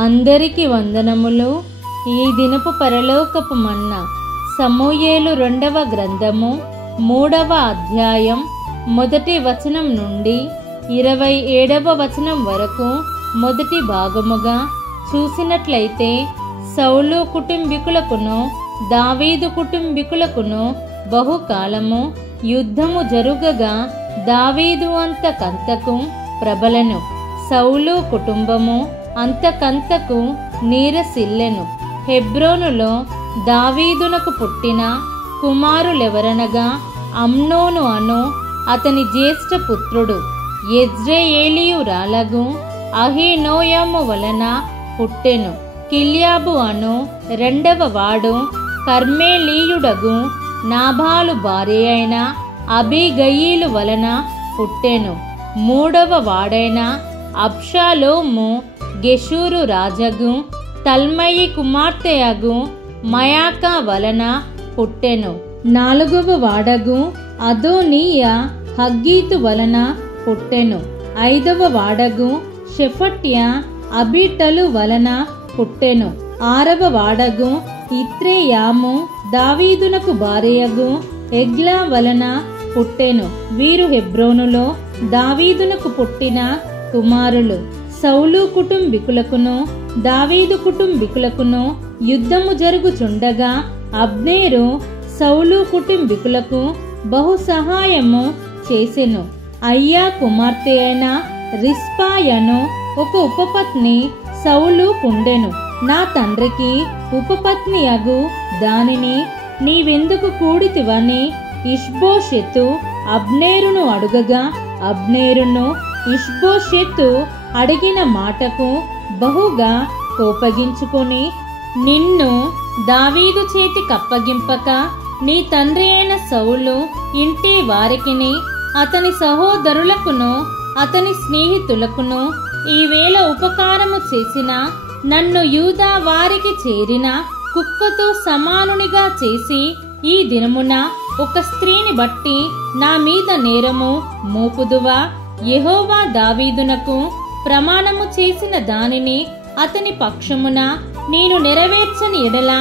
అందరికి వందనములు. ఈ దినపు పరలోకపు మన్నా సమూయేలు 2వ గ్రంథము 3వ అధ్యాయం 1వ వచనం నుండి 27వ వచనం వరకు మొదటి భాగముగా చూసినట్లయితే, సౌలు కుటుంబీకులకును దావీదు కుటుంబీకులకును బహుకాలము యుద్ధము జరుగగా దావీదు అంతకంతకు ప్రబలెను. సౌలు కుటుంబము అంతకంతకు నీరసిల్లెను. హెబ్రోనులో దావీదునకు పుట్టిన కుమారులెవరనగా, అమ్నోను అను అతని జ్యేష్ఠ పుత్రుడు, యెజ్రెయేలీయురాలగు అహీనోయము వలన పుట్టెను. కిల్యాబు అను 2వ వాడు కర్మెలీయుడగు నాబాలు భార్య అయిన అబీగయీలు వలన పుట్టెను. 3వ వాడైన అబ్షాలోము గెషూరు రాజగు తల్మయి కుమార్తెయగు మయాకా వలన పుట్టెను. 4వ వాడగు అదోనీయ హగ్గీతు వలన పుట్టెను. 5వ వాడగు షెఫట్య అబీటలు వలన పుట్టెను. 6వ వాడగు ఇత్రేయాము దావీదునకు భార్యయగు ఎగ్లా వలన పుట్టెను. వీరు హెబ్రోనులో దావీదునకు పుట్టిన కుమారులు. సౌలు కుటుంబీకులకును దావీదు కుటుంబీకులకును యుద్ధము జరుగుచుండగా అబ్నేరు సౌలు కుటుంబీకులకు బహు సహాయము చేసెను. అయ్యా కుమార్తె అయిన రిస్పాయను ఒక ఉపపత్ని సౌలు కుండెను. నా తండ్రికి ఉపపత్ని అగు దానిని నీవెందుకు కూడితివని ఇష్బోషెతు అబ్నేరును అడుగగా, అబ్నేరును ఇష్బోషెతు అడిగిన మాటకు బహుగా కోపగించుకొని, నిన్ను దావీదు చేతికప్పగింపక నీ తండ్రి అయిన సౌలు ఇంటి వారికిని అతని సహోదరులకును అతని స్నేహితులకును ఈవేళ ఉపకారము చేసిన నన్ను యూదా వారికి చేరిన కుక్కతో సమానునిగా చేసి ఈ దినమున ఒక స్త్రీని బట్టి నా మీద నేరము మోపుదువా? యెహోవా దావీదునకు ప్రమాణము చేసిన దానిని అతని పక్షమున నేను నెరవేర్చని ఎడల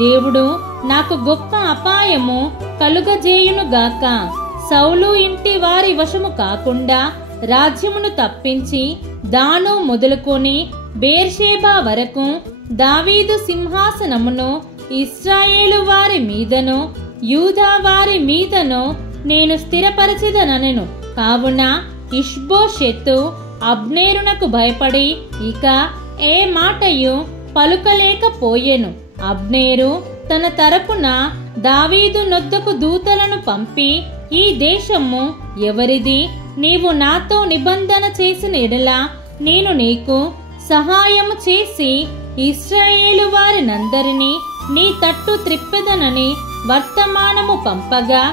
దేవుడు నాకు గొప్ప అపాయము కలుగజేయునుగాక. సౌలు ఇంటి వారి వశము కాకుండా రాజ్యమును తప్పించి దాను మొదలుకొని బేర్షేబా వరకు దావీదు సింహాసనమును ఇశ్రాయేలు వారి మీదను యూదా వారి మీదను నేను స్థిరపరచెదనెను. కావున ఇష్బోషెతు అబ్నేరునకు భయపడి ఇక ఏ మాటయు పలుకలేకపోయెను. అబ్నేరు తన తరపున దావీదు నొద్దకు దూతలను పంపి, ఈ దేశము ఎవరిది? నీవు నాతో నిబంధన చేసిన ఎడల నేను నీకు సహాయము చేసి ఇశ్రాయేలు వారినందరినీ నీ తట్టు త్రిప్పెదనని వర్తమానము పంపగా,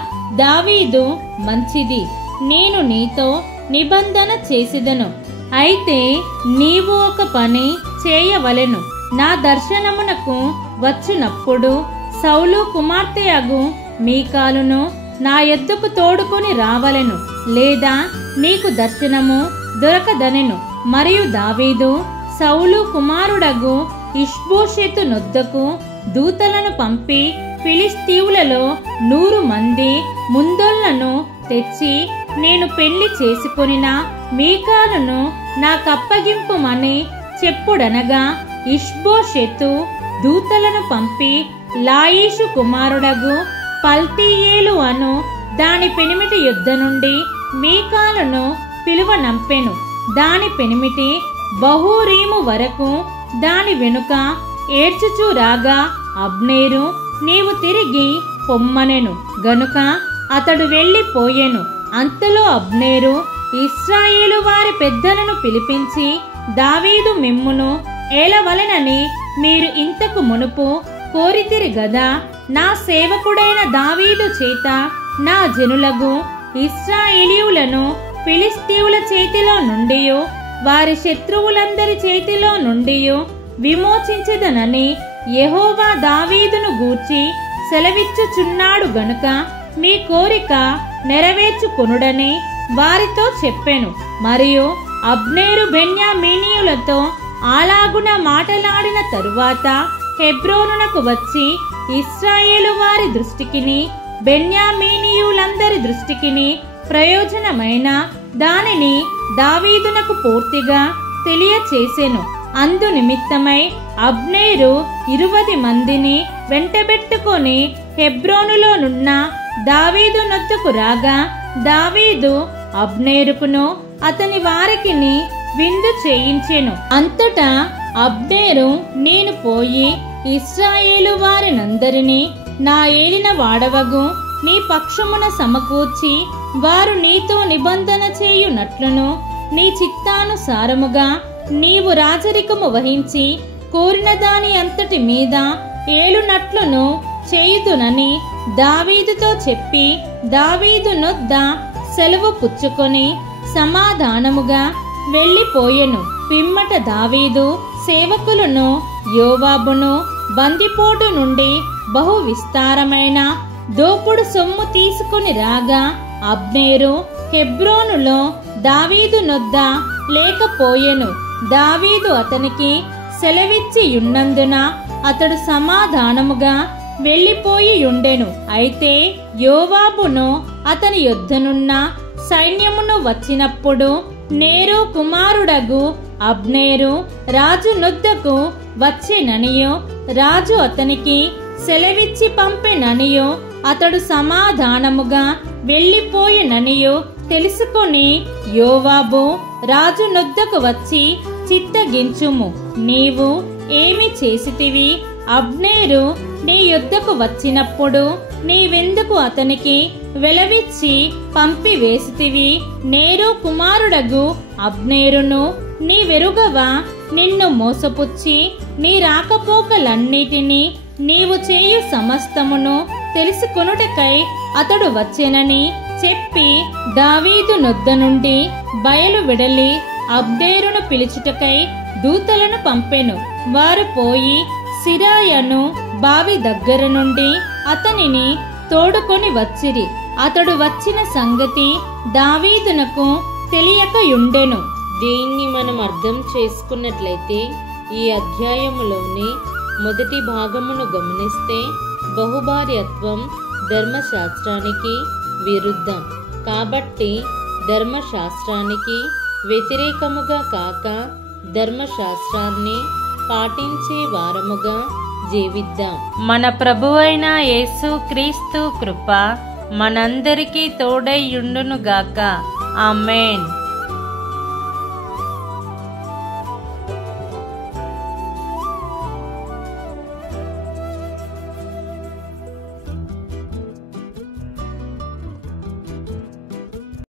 దావీదు మంచిది, నేను నీతో నిబంధన చేసిదను. అయితే నీవు ఒక పని చేయవలెను. నా దర్శనమునకు వచ్చినప్పుడు సౌలు కుమార్తె అగు మీకాలును నా యొద్దకు తోడుకొని రావలెను, లేదా నీకు దర్శనము దొరకదనెను. మరియు దావీదు సౌలు కుమారుడగు ఇష్బోషెతు నొద్దకు దూతలను పంపి ఫిలిస్తీయులలో 100 మంది ముందొల్లను తెచ్చి, నేను పెళ్లి చేసుకొనిన మీకాలును నాకప్పగింపుమని చెప్పుడనగా, ఇష్బోషెతు దూతలను పంపి లాయిషు కుమారుడగు పల్తీయేలు అను దాని పెనిమిటి యుద్ధ నుండి మీకాలును పిలువనంపెను. దాని పెనిమిటి బహూరీము వరకు దాని వెనుక ఏడ్చుచూ రాగా, అబ్నేరు నీవు తిరిగి పొమ్మనెను గనుక అతడు వెళ్ళిపోయెను. అంతలో అబ్నేరు ఇశ్రాయేలు వారి పెద్దలను పిలిపించి, దావీదు మిమ్మును ఏలవలెనని మీరు ఇంతకు మునుపు కోరితిరి గదా, నా సేవకుడైన దావీదు చేత నా జనులగు ఇశ్రాయేలీయులను ఫిలిస్తీయుల చేతిలో నుండి వారి శత్రువులందరి చేతిలో నుండి విమోచించెదనని యెహోవా దావీదును గూర్చి సెలవిచ్చుచున్నాడు గనుక మీ కోరిక నెరవేర్చుకొనుడని వారితో చెప్పెను. మరియు అబ్నేరు బెన్యామీనీయులతో అలాగున మాటలాడిన తరువాత హెబ్రోనునకు వచ్చి ఇశ్రాయేలు వారి దృష్టికిని బెన్యామీనీయులందరి దృష్టికిని ప్రయోజనమైన దానిని దావీదునకు పూర్తిగా తెలియచేసెను. అందు నిమిత్తమై అబ్నేరు 20 మందిని వెంటబెట్టుకొని హెబ్రోనులోనున్న దావీదు నొద్దకు రాగా దావీదు అబ్నేరుకును అతని వారికిని విందు చేయించెను. అంతటా అబ్నేరు, నేను పోయి ఇశ్రాయేలు వారినందరినీ నా ఏలిన వాడవగు నీ పక్షమున సమకూర్చి వారు నీతో నిబంధన చేయునట్లును నీ చిత్తానుసారముగా నీవు రాజరికము వహించి కోరిన దాని అంతటి మీద ఏలునట్లును చేయుదునని దావీదుతో చెప్పి దావీదు నొద్ద సెలవు పుచ్చుకొని సమాధానముగా వెళ్ళిపోయెను. పిమ్మట దావీదు సేవకులను యోవాబును బందిపోటు నుండి బహు విస్తారమైన దోపుడు సొమ్ము తీసుకుని రాగా అబ్నేరు హెబ్రోనులో దావీదు నొద్ద లేకపోయెను. దావీదు అతనికి సెలవిచ్చి యున్నందున అతడు సమాధానముగా వెళ్ళిపోయి ఉండెను. అయితే యోవాబును అతని యొద్దనున్న సైన్యమును వచ్చినప్పుడు నేరు కుమారుడగు అబ్నేరు రాజు నొద్దకు వచ్చెననియో రాజు అతనికి సెలవిచ్చి పంపెననియో అతడు సమాధానముగా వెళ్ళిపోయెననియో తెలుసుకొని యోవాబు రాజు నొద్దకు వచ్చి చిత్తగించుము, నీవు ఏమి చేసితివి? అబ్నేరు నీ యొద్దకు వచ్చినప్పుడు నీవెందుకు అతనికి వెలవిచ్చి పంపివేసితివి? నేరు కుమారుడగు అబ్నేరును నీవెరుగవా? నిన్ను మోసపుచ్చి నీ రాకపోకలన్నిటినీ నీవు చేయు సమస్తమును తెలుసుకొనుటకై అతడు వచ్చెనని చెప్పి దావీదు నొద్ద నుండి బయలు వెడలి అబ్నేరును పిలుచుటకై దూతలను పంపెను. వారు పోయి సిరాయను బావి దగ్గర నుండి అతనిని తోడుకొని వచ్చిరి. అతడు వచ్చిన సంగతి దావీదునకు తెలియకయుండెను. దీన్ని మనం అర్థం చేసుకున్నట్లయితే ఈ అధ్యాయములోని మొదటి భాగమును గమనిస్తే బహుభార్యత్వం ధర్మశాస్త్రానికి విరుద్ధం. కాబట్టి ధర్మశాస్త్రానికి వ్యతిరేకముగా కాక ధర్మశాస్త్రాన్ని పాటించే వారముగా జీవిద్దాం. మన ప్రభువైన యేసు క్రీస్తు కృప మనందరికీ తోడై యుండునుగాక. ఆమేన్.